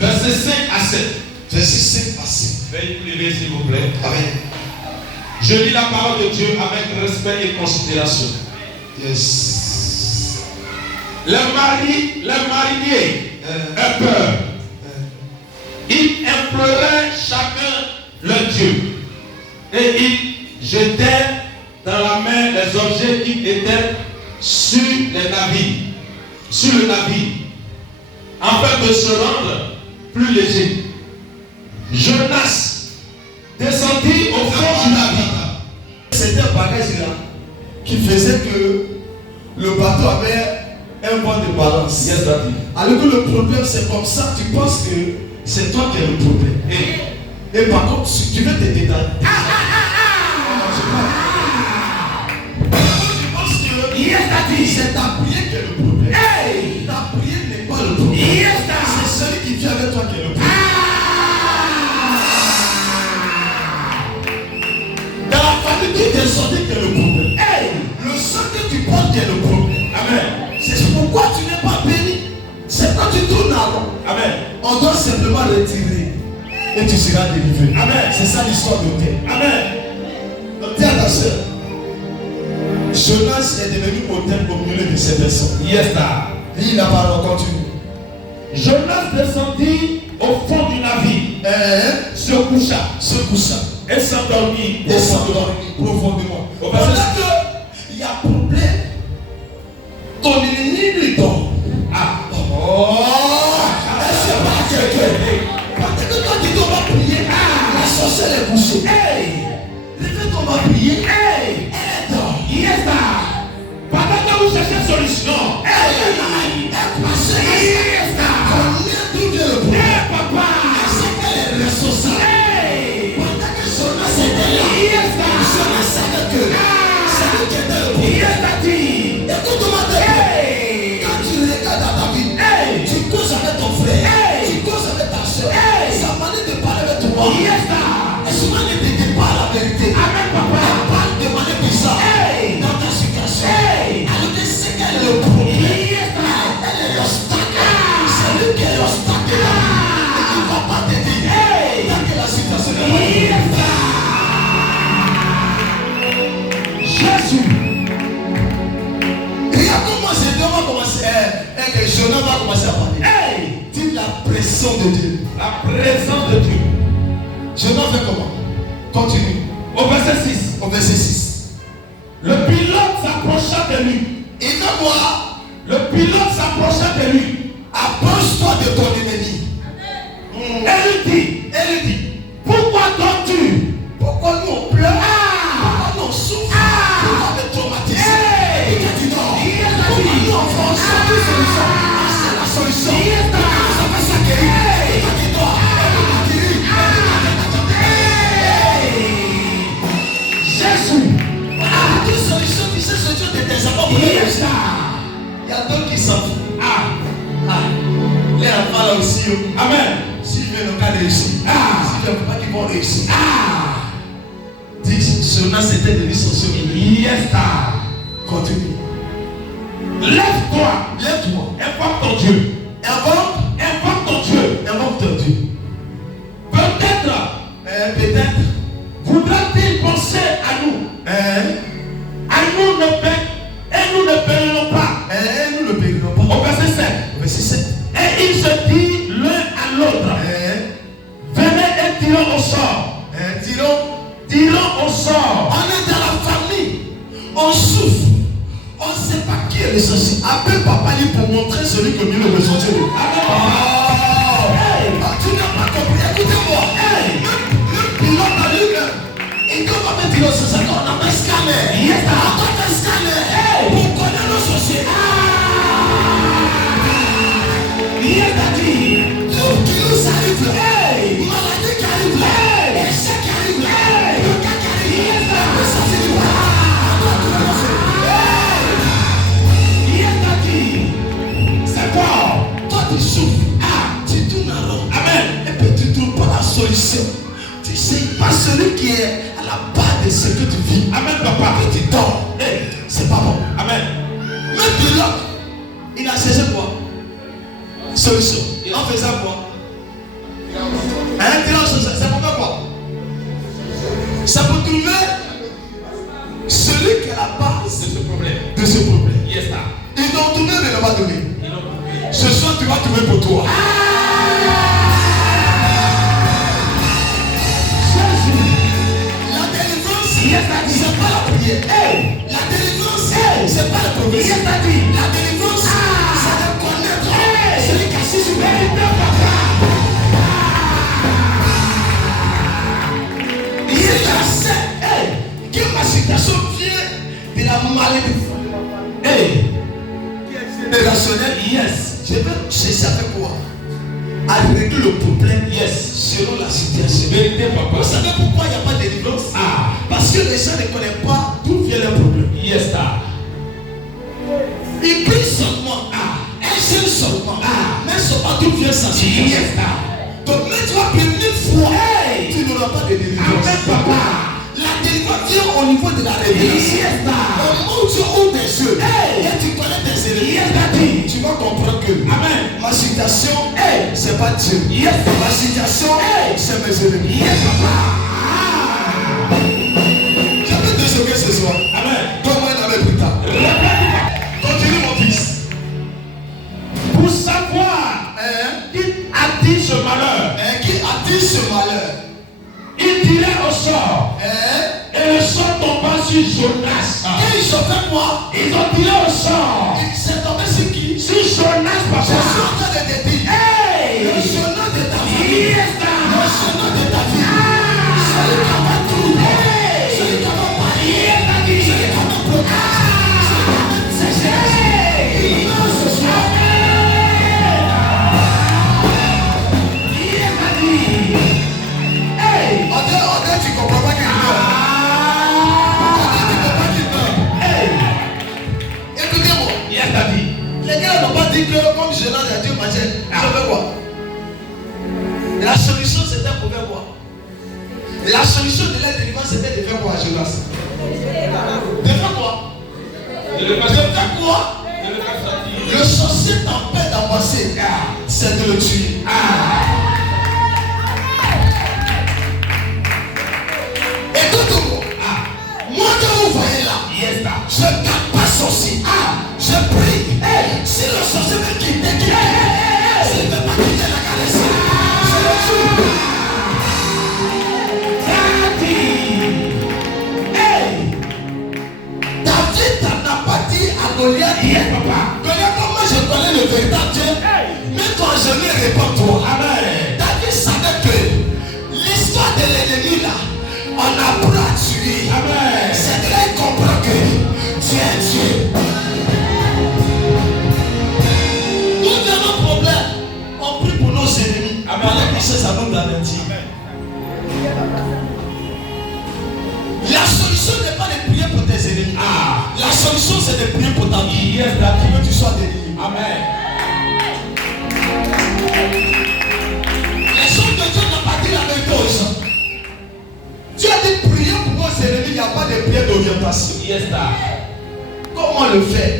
Verset 5 à 7. Verset 5 à 7. Veuillez vous lever s'il vous plaît. Amen. Je lis la parole de Dieu avec respect et considération. Yes. Les mariniers ont peur. Ils imploraient chacun leur Dieu. Et ils jetaient dans la main les objets qui étaient sur les navires. Sur le navire. Afin de se rendre plus léger. Jonas descendit au fond du navire. C'était un bagage là qui faisait que le bateau avait un point de balance. Yes, daddy. Alors que le problème c'est comme ça, tu penses que c'est toi qui as le problème. Et par contre, si tu veux te détailler. Tu penses que Yes, daddy. c'est ta prière qui est le problème. Hey. Ta prière n'est pas le problème. Yes, daddy. C'est celui qui vient avec toi qui est le problème. Dans la famille qui t'est sorti qui est le problème. Hey. Le sang que tu portes qui est le problème. Amen. C'est pourquoi tu n'es pas béni. C'est quand tu tournes à rond. Amen. On doit simplement retirer et tu seras délivré. Amen. C'est ça l'histoire de terre. Amen. Donc dis à ta soeur, Jonas est devenu autel au milieu de ces personnes. Yes, daddy. Lis la parole, continue. Jonas descendit au fond du navire, se coucha et s'endormit. Et s'endormit profondément. Au Parce verset- que il y a problème. Ton ennemi lui dort. Ah. Oh! C'est pas quelqu'un. Parce que toi tu dois prier. La sorcière est couchée. Hey. Levez ton va prier. Hey. Elle dort. Yes, daddy. Pendant que vous cherchez solution. Hey. Yes, daddy. Combien d'où vient le problème? Hey, papa. C'est qu'elle est responsable. Hey. Pendant que Jonas était là, Yes, daddy. Jonas savait que c'est lui qui était le problème. Yes, daddy. Écoute-moi de Hey. quand tu regardes dans ta vie, Hey. tu causes avec ton frère, Hey. tu causes avec ta soeur, Hey. sa manière de parler avec toi, Yes, daddy. et souvent ne te dit pas la vérité. Amen, papa. Elle parle de manière bizarre Hey. dans ta situation. Hey. Alors que c'est qu'elle est le problème. Yes, daddy. Elle est l'obstacle. C'est lui qui est l'obstacle. Et il ne va pas te dire Hey. tant que la situation n'est pas Yes, daddy. Jésus. Regarde comment c'est Dieu va commencer. Que Jonas va commencer à parler. Hey. Dis la pression de Dieu. La présence de Dieu. Jonas fait comment? Continue. Au verset 6. Au verset 6. Le pilote s'approcha de lui. Il va voir. Le pilote s'approcha de lui. Approche-toi de ton ennemi. Et lui dit, pourquoi dors-tu? Pourquoi nous on pleure? Pourquoi nous on souffre? Pourquoi on est traumatisé? Hey. Il t'a dit non. Il t'a Pourquoi dit. nous on fait une solution? C'est la solution. Ça fait ça guérir. Il t'a dit non. Il t'a guéri. Jésus. Une solution, tu sais ce Dieu de tes enfants. Yes, sir. Il y a d'autres qui s'en foutent. Ah. Les enfants là aussi. Amen. S'ils veulent ne pas réussir. S'ils ne veulent pas qu'ils vont réussir. Dis, Jonas c'était devenu social. Yes, sir. Continue. Lève-toi. Lève-toi. Invoque ton Dieu. Invoque ton Dieu. Invoque ton Dieu. Peut-être voudra-t-il penser à nous. À nous et nous ne payons pas. Nous ne payons pas. Au verset 7. Verset 7. Et ils se disent l'un à l'autre. Venez et tirons au sort. Tirons au sort. On est dans la famille. On souffre. On ne sait pas qui est le sorcier. Appelle papa lui pour montrer celui qui est mieux le sorcier. Tu n'as pas compris. Écoutez-moi. Le pilote a lui-même. Il doit pas mettre pilote sur ça. On a un scanner. On a un scanner. Pour connaître le sorcier. Tout qui nous arrive là. Maladie qui arrive là. Échec qui arrive là. Le cas qui arrive là. Le sorcier du roi. C'est quoi? Toi tu souffres. Tu tournes en rond. Amen. Et puis tu ne trouves pas la solution. Tu sais pas celui qui est à la base de ce que tu vis. Amen, papa. Et tu dors. C'est pas bon. Amen. Même pilote, il a cherché quoi? solution. En faisant quoi? Un tirage, c'est pour faire quoi? Ça peut trouver celui qui a la base de ce problème. Yes, sir. Ils l'ont trouvé, mais ils n'ont pas donné. Ils l'ont trouvé. Ce soir, tu vas trouver pour toi. La délivrance, c'est pas la prière. La délivrance, c'est pas la prophétie. La délivrance, c'est de connaître celui qui a assis sur le il est assez que ma situation vient de la maladie. Relationnel, yes. Je vais chercher avec quoi? À régler le problème, yes, selon la situation. Vérité, papa. Vous savez pourquoi il n'y a pas de délivrance? Parce que les gens ne connaissent pas d'où vient le problème. Yes, sir. Ils prient seulement. Un seul seulement. Mais ils ne savent pas d'où vient sa situation. Yes, sir. Donc, mais tu vas prier 1000 fois. Tu n'auras pas de délivrance. Amen, papa. La délivrance vient au niveau de la révélation. Yes, sir. Au moment où tu ouvres tes yeux et tu connais tes ennemis, tu vas comprendre que ma situation, c'est pas Dieu. Ma situation, c'est mes ennemis. Je peux te choquer ce soir. Donne-moi une année plus tard. Continue mon fils. Pour savoir qui attire ce malheur, Qui attire ce malheur? il tirait au sort. Et le sort tomba sur Jonas. Et ils ont fait quoi? Ils ont tiré au sort. C'est tombé sur qui? Sur Jonas, Je papa. suis en train de te dire. Le chemin de ta vie. Le chemin de ta vie. Celui qui va tout. Celui qui va parier. Celui qui va bloquer. Celui qui va sécher. Il meurt ce soir. Tu comprends pas qu'il meurt. Écoutez-moi. Yes, daddy. Les gars n'ont pas dit que comme Jonas a dit Maché, je fais quoi? La solution c'était pour faire quoi? La solution de la délivrance c'était de faire quoi à Jonas? De faire quoi? De le De passer. faire quoi? De le passer. Le sorcier t'empêche d'avancer. C'est de le tuer. Écoute-moi. Moi que vous voyez là, Yes, sir. je ne garde pas sorcier. Je prie. Si le sorcier veut quitter, s'il ne veut pas quitter la caresse, je le tue. David n'a pas dit à Goliath, Goliath, comment je connais le véritable Dieu? Mets-toi à genoux et réponds-toi. David savait que l'histoire de l'ennemi là, on apprend à tuer. C'est là qu'il comprend que Dieu est Dieu. Nous avons un problème. On prie pour nos ennemis. Par la richesse à nous d'alentir. La solution n'est pas de prier pour tes ennemis. La solution c'est de prier pour ta vie. Pour que tu sois délivré. Amen. Les hommes de Dieu n'ont pas dit la même chose. Dieu a dit prier pour nos ennemis. Il n'y a pas de prière d'orientation. Yes, sir. Comment le faire?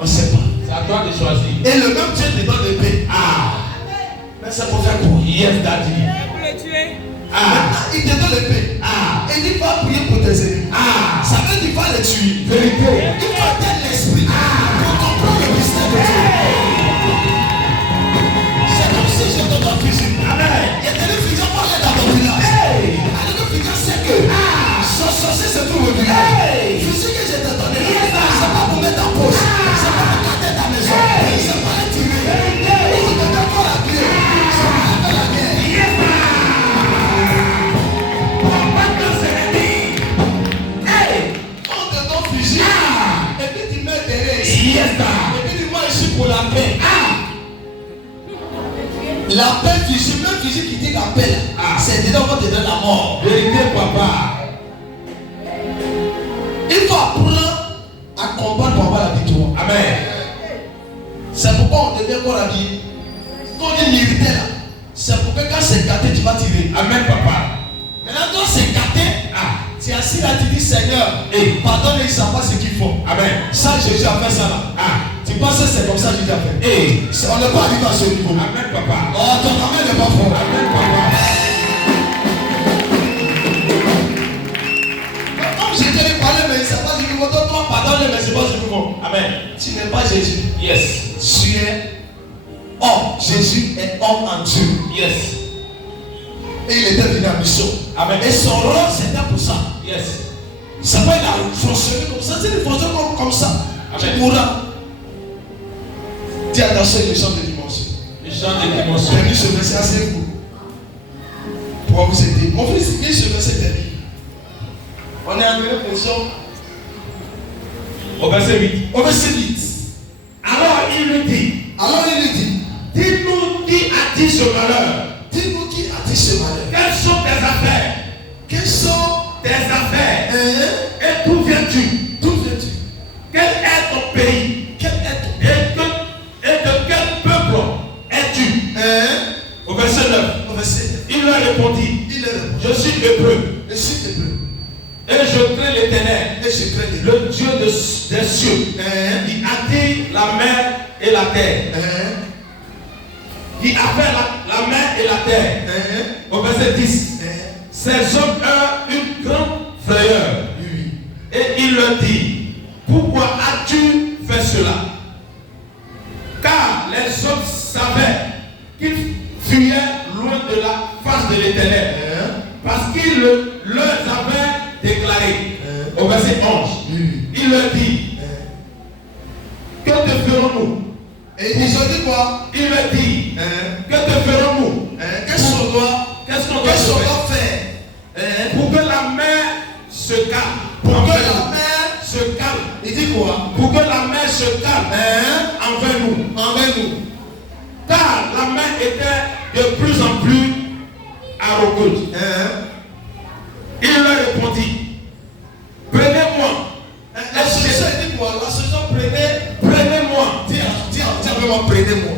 On ne sait pas. C'est à toi de choisir. Et le même Dieu te donne le paix. Mais c'est pour faire quoi? Yes, daddy. Pour le tuer. Maintenant, il te donne le paix. Et il va prier pour tes ennemis. Ça veut dire qu'il va les tuer. Vérité. Il va t'aider l'esprit pour comprendre le mystère de Dieu. C'est comme si je te donne physique. Il y a des figures pour aller dans ton village. Alors le figure sait que son sorcier se trouve au village. Physique que je t'ai donné, c'est pas pour mettre en poche. C'est pas pour garder ta maison. C'est pas les tirer. Il te donne pas la clé. C'est pas la faire la guerre. On te donne fusil. Et puis tu mets derrière ici. Et puis tu vois ici pour la paix. La paix fusil, même fusil qui dit la paix là, c'est dedans qu'on te donne la mort. Vérité, papa. Il faut apprendre à combattre pour avoir la victoire. Amen. C'est pourquoi on devient encore habillé. Quand on est militaire là, c'est pour que quand c'est gâté, tu vas tirer. Amen, papa. Maintenant, quand c'est gâté, tu es assis là, tu dis Seigneur, pardonne, ils ne savent pas ce qu'ils font. Amen. Ça, Jésus a fait ça là. Tu Tu penses que c'est comme ça qu'il t'a fait? On n'est pas arrivé à ce niveau. Amen, papa. Oh, ton amen n'est pas fort. Amen, papa. Comme je t'ai parlé, mais c'est pas du niveau. Toi, pardonne, mais c'est pas du niveau. Amen. Tu n'es pas Jésus. Yes. Tu es homme. Jésus est homme en Dieu. Yes. Et il était venu en mission. Amen. Et son rôle, c'était pour ça. Yes. Ça va, il a fonctionné comme ça. C'est une fonction comme ça. Amen. Tu mourras. Dis attention, les gens de dimension. Les gens de dimension. Termine ce verset assez beau. Pour vous aider. Mon fils, viens ce verset termine. On est en première position. Au verset 8. Au verset 8. Alors il lui dit, dis-nous qui a dit ce malheur. Dis-nous qui a dit ce malheur. Quelles sont tes affaires? Quelles sont Tes affaires. Et d'où viens-tu? D'où viens-tu? Quel est ton pays? Quel est ton Et de quel peuple es-tu? Au verset 9. Au verset 9. Il leur répondit, Il est répondit. je suis hébreu. Je suis hébreu. Et je crains l'Éternel, Et je crains Dieu. le Dieu des cieux, qui a dit la mer et la terre. Qui a fait la mer et la terre. Au verset 10. Ces hommes eurent une grande frayeur. Et il leur dit, pourquoi as-tu fait cela? Car les hommes savaient qu'ils fuyaient loin de la face de l'Éternel. Parce qu'il leur avait déclaré. Au verset 11. Il leur dit, que te ferons-nous? Et ils ont dit quoi? Il leur dit, que te ferons-nous? Qu'est-ce qu'on doit faire? Pour que la mer se calme. Pour que la mer se calme. Il dit quoi? Pour que la mer se calme envers nous. Envers nous. Car la mer était de plus en plus arrogante. Il leur répondit, prenez-moi. La solution, il dit quoi? La solution, Prenez-moi. Dis vraiment, prenez-moi.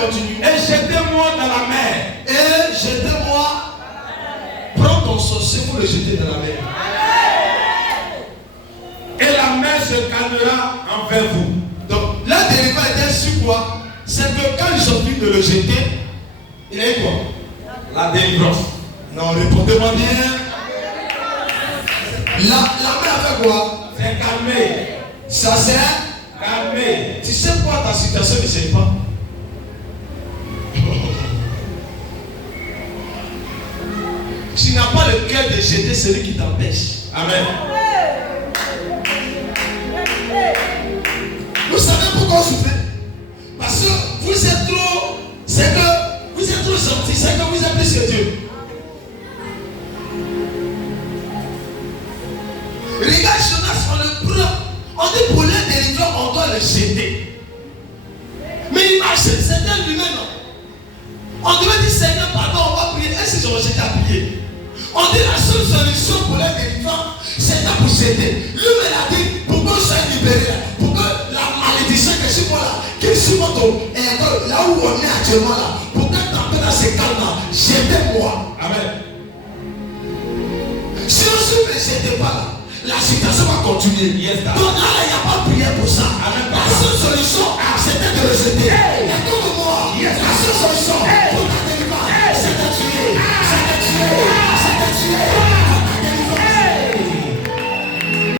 Continue. Et jetez-moi dans la mer. Et jetez-moi. Prends ton sorcier pour le jeter dans la mer. Et la mer se calmera envers vous. Donc, la délivrance était sur quoi? C'est que quand ils ont fini de le jeter, il a eu quoi? La délivrance. Non, répondez-moi bien. La mer a fait quoi? C'est calmé. Ça c'est Calmé. Tu sais quoi ta situation ne sait pas? Tu n'as pas le cœur de jeter celui qui t'empêche. Amen. Vous savez pourquoi vous souffrez? Parce que vous êtes trop. C'est que vous êtes trop gentil. C'est que vous êtes plus que Dieu. Regarde Jonas, on le prend. On dit pour les délivrer, on doit le jeter. Mais imagine, c'est lui-même. On devait dire Seigneur, pardon, on va prier. Est-ce qu'ils ont jeté à prier? On dit la seule solution pour les délivrants, c'est pour jeter. Lui-même a dit, pour que je sois libéré, pour que la malédiction que je suis là, qu'il supporte là où on est actuellement là, pour que tempête se calme, jetez-moi. Amen. Si on ne jette pas là, la situation va continuer. Yes, donc là, il n'y a pas de prière pour ça. La seule solution, c'était de le jeter. Écoute-moi. La seule solution,